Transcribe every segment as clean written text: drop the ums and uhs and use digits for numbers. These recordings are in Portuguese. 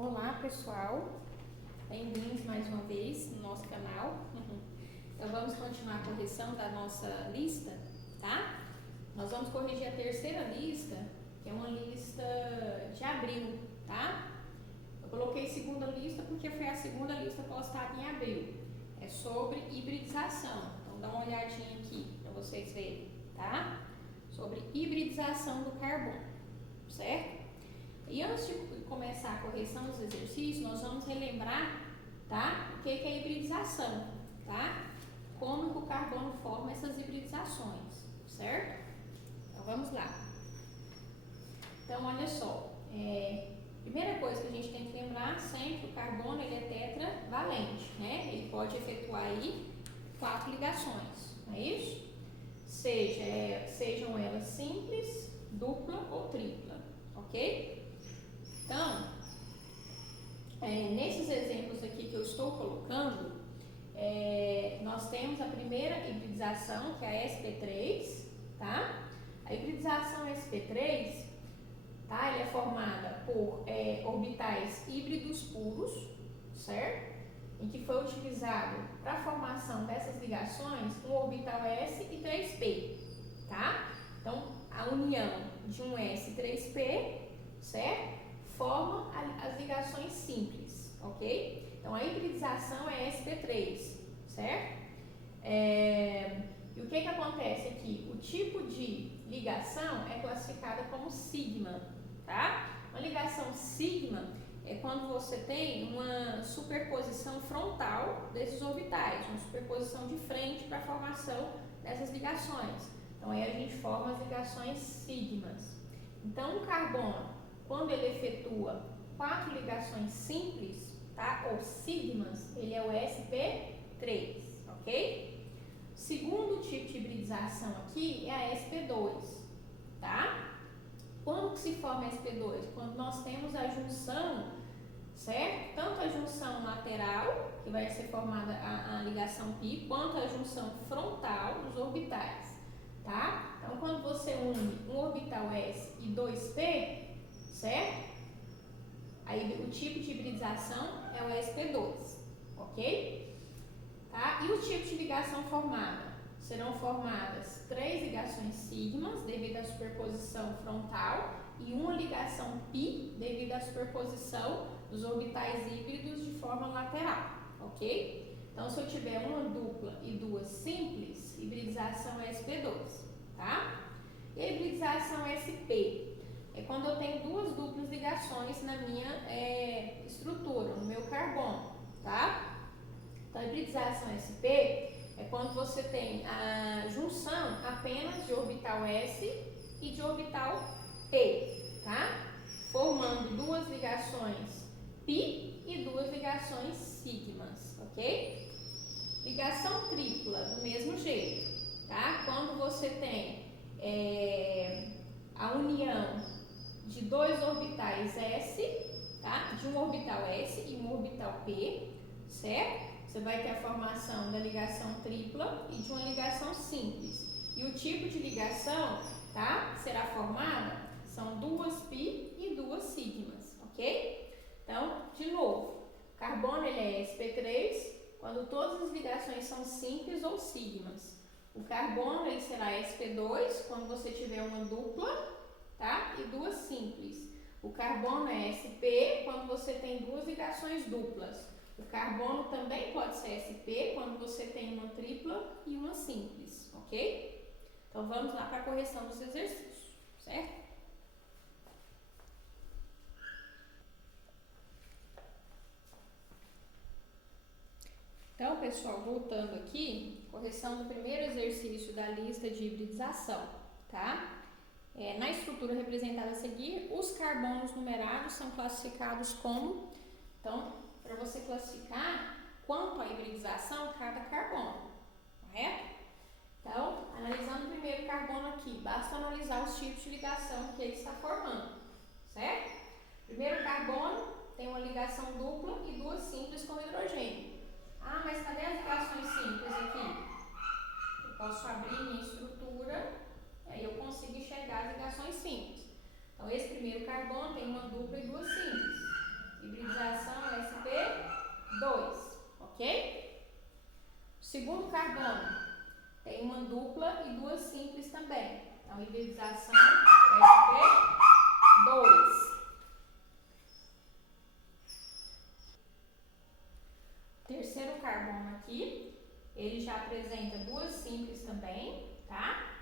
Olá pessoal, bem-vindos mais uma vez no nosso canal. Então vamos continuar a correção da nossa lista, tá? Nós vamos corrigir a terceira lista, que é uma lista de abril, tá? Eu coloquei segunda lista porque foi a segunda lista postada em abril. É sobre hibridização, então dá uma olhadinha aqui para vocês verem, tá? Sobre hibridização do carbono, certo? E antes de começar a correção dos exercícios, nós vamos relembrar, tá? O que é hibridização, tá? Como que o carbono forma essas hibridizações, certo? Então vamos lá. Então olha só, primeira coisa que a gente tem que lembrar sempre, o carbono ele é tetravalente, né? Ele pode efetuar aí 4 ligações, não é isso? Sejam elas simples, dupla ou tripla, ok? Então, nesses exemplos aqui que eu estou colocando, nós temos a primeira hibridização, que é a sp3, tá? A hibridização sp3, tá? Ela é formada por orbitais híbridos puros, certo? Em que foi utilizado para a formação dessas ligações um orbital S e 3p, tá? Então, a união de um S e 3p, certo? Forma as ligações simples, ok? Então, a hibridização é sp3, certo? E o que acontece aqui? O tipo de ligação é classificada como sigma, tá? Uma ligação sigma é quando você tem uma superposição frontal desses orbitais, uma superposição de frente para a formação dessas ligações. Então, aí a gente forma as ligações sigmas. Então, o carbono, quando ele efetua 4 ligações simples, tá? Ou sigmas, ele é o sp3, ok? O segundo tipo de hibridização aqui é a sp2, tá? Quando que se forma a sp2? Quando nós temos a junção, certo? Tanto a junção lateral, que vai ser formada a ligação π, quanto a junção frontal dos orbitais, tá? Então, quando você une um orbital S e 2p, certo? Aí o tipo de hibridização é o sp2, ok? Tá? E o tipo de ligação formada? Serão formadas 3 ligações sigmas devido à superposição frontal e uma ligação π devido à superposição dos orbitais híbridos de forma lateral, ok? Então, se eu tiver uma dupla e 2 simples, hibridização é sp2, tá? E a hibridização sp é quando eu tenho 2 duplas ligações na minha estrutura, no meu carbono, tá? Então, a hibridização sp é quando você tem a junção apenas de orbital S e de orbital p, tá? Formando 2 ligações π e 2 ligações sigmas, ok? Ligação tripla, do mesmo jeito, tá? Quando você tem a união de 2 orbitais S, tá? De um orbital S e um orbital P, certo? Você vai ter a formação da ligação tripla e de uma ligação simples. E o tipo de ligação, tá? Será formada são 2 π e 2 sigmas, ok? Então, de novo, carbono ele é sp3 quando todas as ligações são simples ou sigmas. O carbono ele será sp2 quando você tiver uma dupla, tá? E 2 simples. O carbono é sp quando você tem 2 ligações duplas. O carbono também pode ser sp quando você tem uma tripla e uma simples, ok? Então vamos lá para a correção dos exercícios, certo? Então, pessoal, voltando aqui, correção do primeiro exercício da lista de hibridização, tá? Na estrutura representada a seguir, os carbonos numerados são classificados como, então, para você classificar quanto à hibridização cada carbono, correto? Então, analisando o primeiro carbono aqui, basta analisar os tipos de ligação que ele está formando, certo? Primeiro carbono tem uma ligação dupla e 2 simples com hidrogênio. Ah, mas cadê as ligações simples aqui? Eu posso abrir minha estrutura e aí eu consigo enxergar as ligações simples. Então, esse primeiro carbono tem uma dupla e 2 simples. hibridização sp2, ok? O segundo carbono tem uma dupla e duas simples também. Então, hibridização sp2. Terceiro carbono aqui, ele já apresenta duas simples também, tá?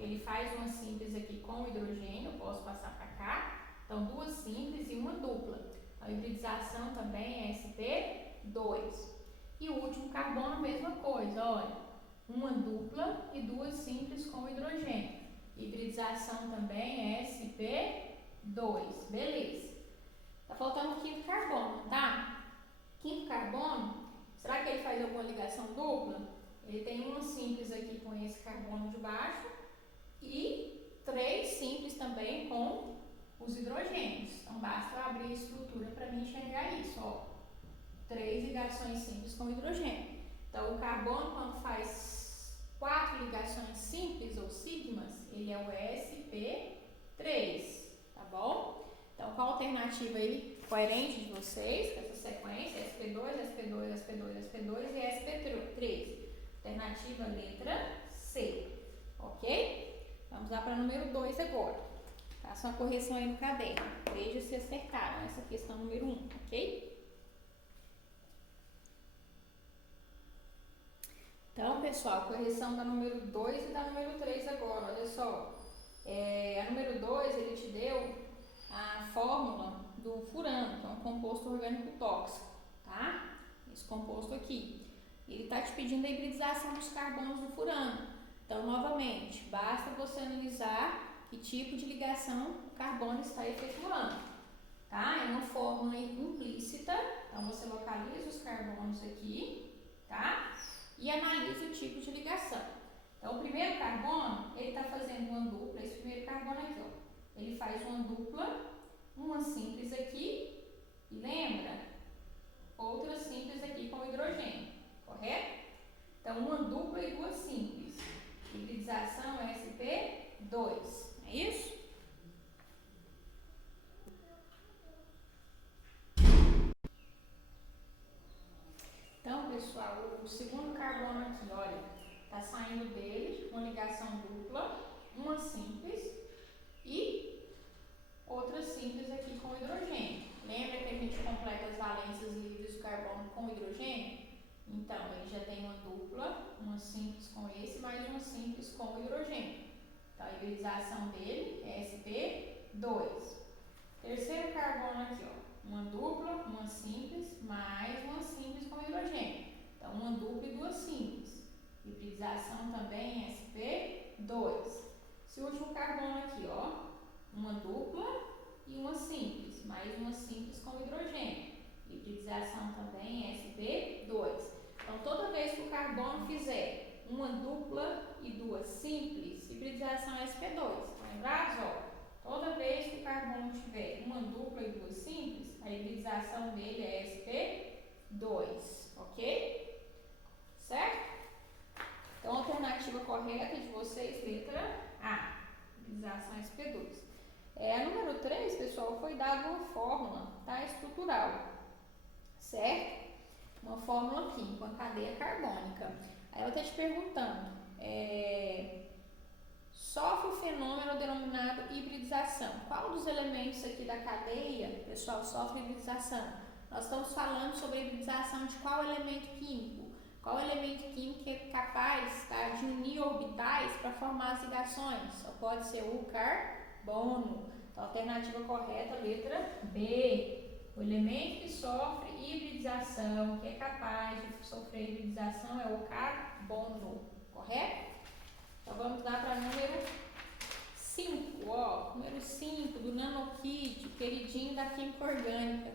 Ele faz uma simples aqui com hidrogênio, eu posso passar para cá. Então, duas simples e uma dupla. A hibridização também é sp2. E o último carbono, mesma coisa, olha. Uma dupla e duas simples com hidrogênio. Hibridização também é sp2. Beleza. Tá faltando o quinto carbono, tá? Quinto carbono, será que ele faz alguma ligação dupla? Ele tem uma simples aqui com esse carbono de baixo e três simples também com os hidrogênios. Então, basta eu abrir a estrutura para mim enxergar isso, ó. Três ligações simples com hidrogênio. Então, o carbono, quando faz quatro ligações simples ou sigmas, ele é o sp3, tá bom? Então, qual a alternativa aí coerente de vocês, com essa sequência? sp2, sp2, sp2, sp2 e sp3. Alternativa letra C, ok? Vamos lá para número 2 agora. Faça uma correção aí no caderno. Veja se acertaram essa questão número 1, ok? Então, pessoal, correção da número 2 e da número 3 agora. Olha só. A número 2, ele te deu a fórmula do furano, que é um composto orgânico tóxico, tá? Esse composto aqui. Ele está te pedindo a hibridização dos carbonos do furano. Então, novamente, basta você analisar que tipo de ligação o carbono está efetuando, tá? É uma fórmula implícita, então você localiza os carbonos aqui, tá? E analisa o tipo de ligação. Então, o primeiro carbono, ele está fazendo uma dupla, esse primeiro carbono aqui, ó. Ele faz uma dupla, uma simples aqui, e lembra? Outra simples aqui com hidrogênio, correto? Então, uma dupla e duas simples. Hibridização sp2, é isso? Então, pessoal, o segundo carbono aqui, olha, está saindo dele uma ligação dupla, uma simples e outra simples aqui com hidrogênio. Lembra que a gente completa as valências livres do carbono com hidrogênio? Então, ele já tem uma dupla, uma simples com esse, mais uma simples com hidrogênio. Então, a hibridização dele é sp2. Terceiro carbono aqui, ó. Uma dupla, uma simples, mais uma simples com hidrogênio. Então, uma dupla e duas simples. Hibridização também é sp2. Esse último carbono aqui, ó. Uma dupla e uma simples, mais uma simples com hidrogênio. Hibridização também é sp2. Então, toda vez que o carbono fizer uma dupla e duas simples, hibridização é sp2. Estão lembrados? Ó? Toda vez que o carbono tiver uma dupla e duas simples, a hibridização dele é sp2, ok? Certo? Então, a alternativa correta de vocês, letra A, hibridização sp2. A número 3, pessoal, foi dada uma fórmula, tá? Estrutural, certo? Uma fórmula química, uma cadeia carbônica. Aí ela está te perguntando, sofre o fenômeno denominado hibridização. Qual dos elementos aqui da cadeia, pessoal, sofre hibridização? Nós estamos falando sobre a hibridização de qual elemento químico? Qual elemento químico é capaz, tá, de unir orbitais para formar as ligações? Só pode ser o carbono. Então, a alternativa correta, letra B. O elemento que sofre hibridização, que é capaz de sofrer hibridização, é o carbono, correto? Então, vamos lá para número 5, ó. Número 5 do nanokit, queridinho da química orgânica,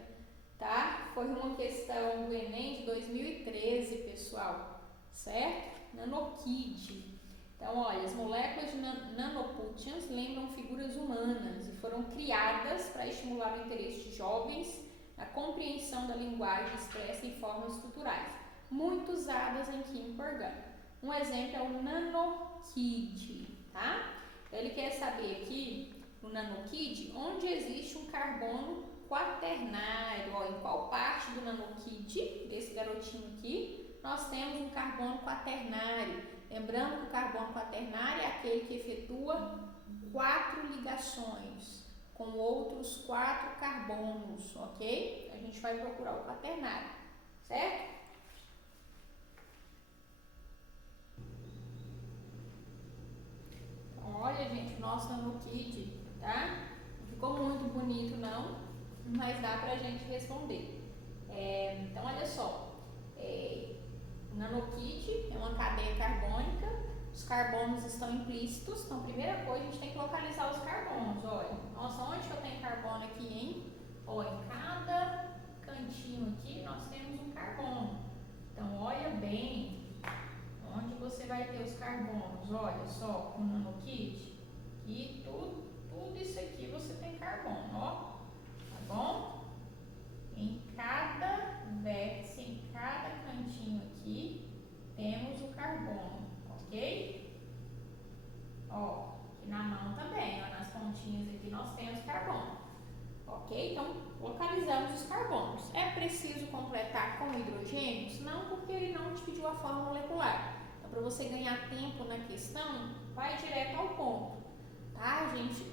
tá? Foi uma questão do Enem de 2013, pessoal, certo? Nanokit. Então, olha, as moléculas de nanopúttions lembram figuras humanas e foram criadas para estimular o interesse de jovens na compreensão da linguagem expressa em formas estruturais, muito usadas em química orgânica. Um exemplo é o nanokid, tá? Ele quer saber aqui, no nanokid, onde existe um carbono quaternário. Ó, em qual parte do nanokit, desse garotinho aqui, nós temos um carbono quaternário? Lembrando que o carbono quaternário é aquele que efetua 4 ligações com outros 4 carbonos, ok? A gente vai procurar o quaternário, certo? Então, olha, gente, o nosso nanokit, tá? Não ficou muito bonito, não, mas dá pra gente responder. Então, olha só, o nanokit é uma cadeia carbônica, os carbonos estão implícitos, então, primeira coisa, a gente tem que localizar os carbonos. Olha, nossa, onde que eu tenho carbono aqui, hein? Ó, em cada cantinho aqui, nós temos um carbono. Então, olha bem onde você vai ter os carbonos. Olha só, o nanokit, e tudo isso aqui você tem carbono, ó, tá bom? Em cada vértice, em cada cantinho aqui, temos o carbono, ok? Ó, aqui na mão também, ó, nas pontinhas aqui nós temos carbono, ok? Então, localizamos os carbonos. É preciso completar com hidrogênios? Não, porque ele não te pediu a forma molecular. Então, para você ganhar tempo na questão, vai direto ao ponto, tá, gente?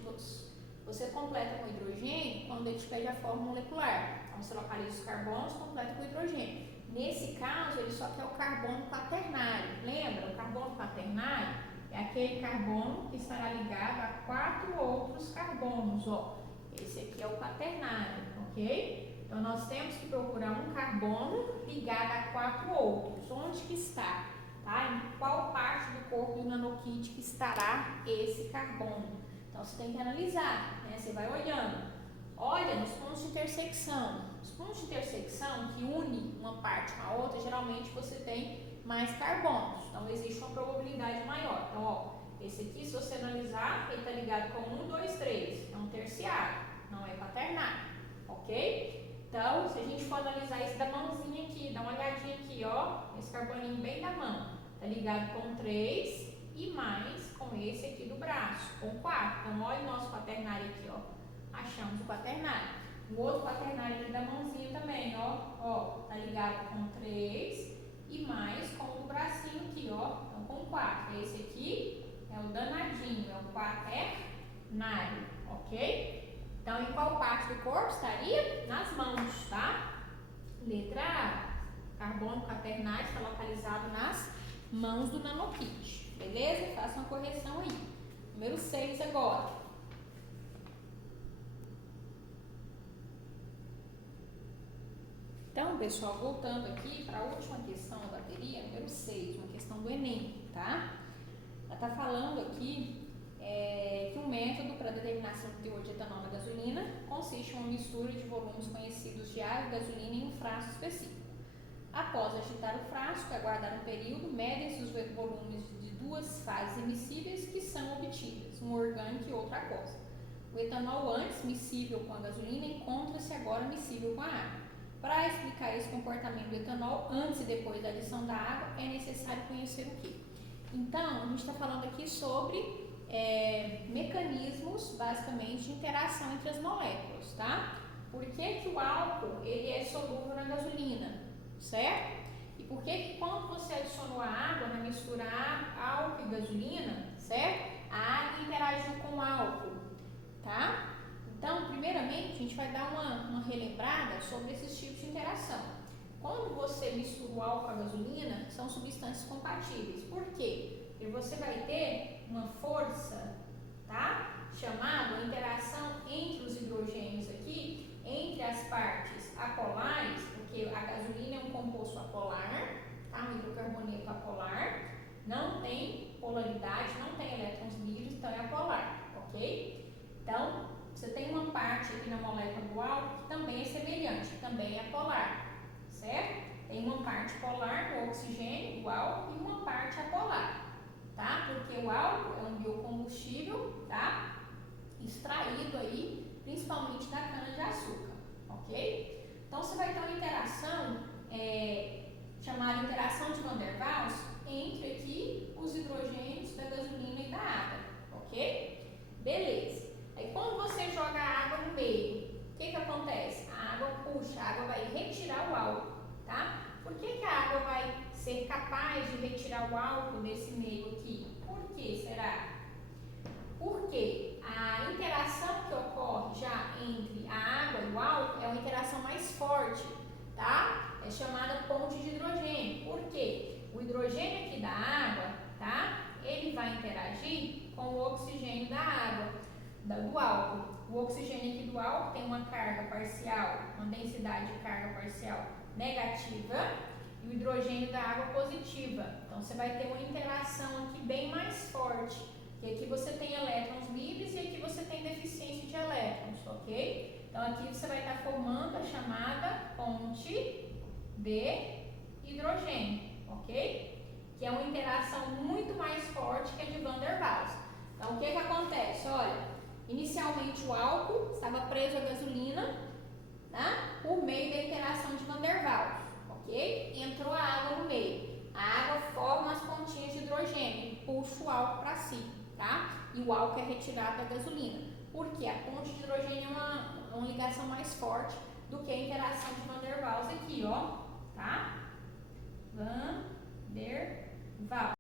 Você completa com hidrogênio quando ele te pede a forma molecular. Então, você localiza os carbonos, completa com hidrogênio. Nesse caso, ele só quer o carbono quaternário. Lembra? O carbono quaternário é aquele carbono que estará ligado a 4 outros carbonos, ó. Esse aqui é o quaternário, ok? Então, nós temos que procurar um carbono ligado a 4 outros. Onde que está? Tá? Em qual parte do corpo do nanokit que estará esse carbono? Então, você tem que analisar, né? Você vai olhando. Olha nos pontos de intersecção. Os pontos de intersecção que unem uma parte com a outra, geralmente você tem mais carbonos. Então, existe uma probabilidade maior. Então, ó, esse aqui, se você analisar, ele está ligado com 1, 2, 3. É um terciário, não é quaternário, ok? Então, se a gente for analisar esse da mãozinha aqui, dá uma olhadinha aqui, ó, esse carboninho bem da mão, está ligado com 3 e mais com esse aqui do braço, com 4. Então, olha o nosso quaternário aqui, ó, achamos o quaternário. O outro quaternário aqui da mãozinha também, ó, tá ligado com 3 e mais com o bracinho aqui, ó, então com 4. Esse aqui é o danadinho, é o quaternário, ok? Então, em qual parte do corpo estaria? Nas mãos, tá? Letra A, carbono quaternário está localizado nas mãos do nanokit, beleza? Faça uma correção aí. Número 6 agora. Então, pessoal, voltando aqui para a última questão da bateria, número 6, uma questão do Enem, tá? Ela está falando aqui que um método para determinação do teor de etanol na gasolina consiste em uma mistura de volumes conhecidos de água e gasolina em um frasco específico. Após agitar o frasco e aguardar um período, medem-se os volumes de 2 fases emissíveis que são obtidas, uma orgânica e outra aquosa. O etanol antes miscível com a gasolina encontra-se agora miscível com a água. Para explicar esse comportamento do etanol antes e depois da adição da água, é necessário conhecer o quê? Então, a gente está falando aqui sobre mecanismos, basicamente, de interação entre as moléculas, tá? Por que o álcool ele é solúvel na gasolina, certo? E por que quando você adicionou a água na mistura álcool e gasolina, certo? A água interagiu com o álcool, tá? Então, primeiramente, a gente vai dar uma relembrada sobre esses tipos de interação. Quando você mistura o álcool com a gasolina, são substâncias compatíveis. Por quê? Porque você vai ter uma força, tá? Chamada interação entre os hidrogênios aqui, entre as partes apolares, porque a gasolina é um composto apolar, tá? Um hidrocarboneto apolar, não tem polaridade, não tem elétrons livres, então é apolar, ok? Então, você tem uma parte aqui na molécula do álcool que também é semelhante, que também é polar, certo? Tem uma parte polar no oxigênio, do álcool, e uma parte apolar, tá? Porque o álcool é um biocombustível, tá? Extraído aí, principalmente da cana-de-açúcar, ok? Então, você vai ter uma interação chamada interação de Van der Waals entre aqui os hidrogênios da gasolina e da água, ok? Beleza. Aí, quando você joga a água no meio, o que acontece? Porque a interação que ocorre já entre a água e o álcool é uma interação mais forte, tá? É chamada ponte de hidrogênio. Por quê? O hidrogênio aqui da água, tá? Ele vai interagir com o oxigênio da água, do álcool. O oxigênio aqui do álcool tem uma carga parcial, uma densidade de carga parcial negativa e o hidrogênio da água positiva. Então, você vai ter uma interação aqui bem mais forte. E aqui você tem elétrons livres e aqui você tem deficiência de elétrons, ok? Então, aqui você vai estar formando a chamada ponte de hidrogênio, ok? Que é uma interação muito mais forte que a de Van der Waals. Então, o que que acontece? Olha, inicialmente o álcool estava preso à gasolina, tá? Por meio da interação de Van der Waals, ok? Entrou a água no meio. A água forma as pontinhas de hidrogênio e puxa o álcool para si, tá? E o álcool é retirado da gasolina. Porque a ponte de hidrogênio é uma ligação mais forte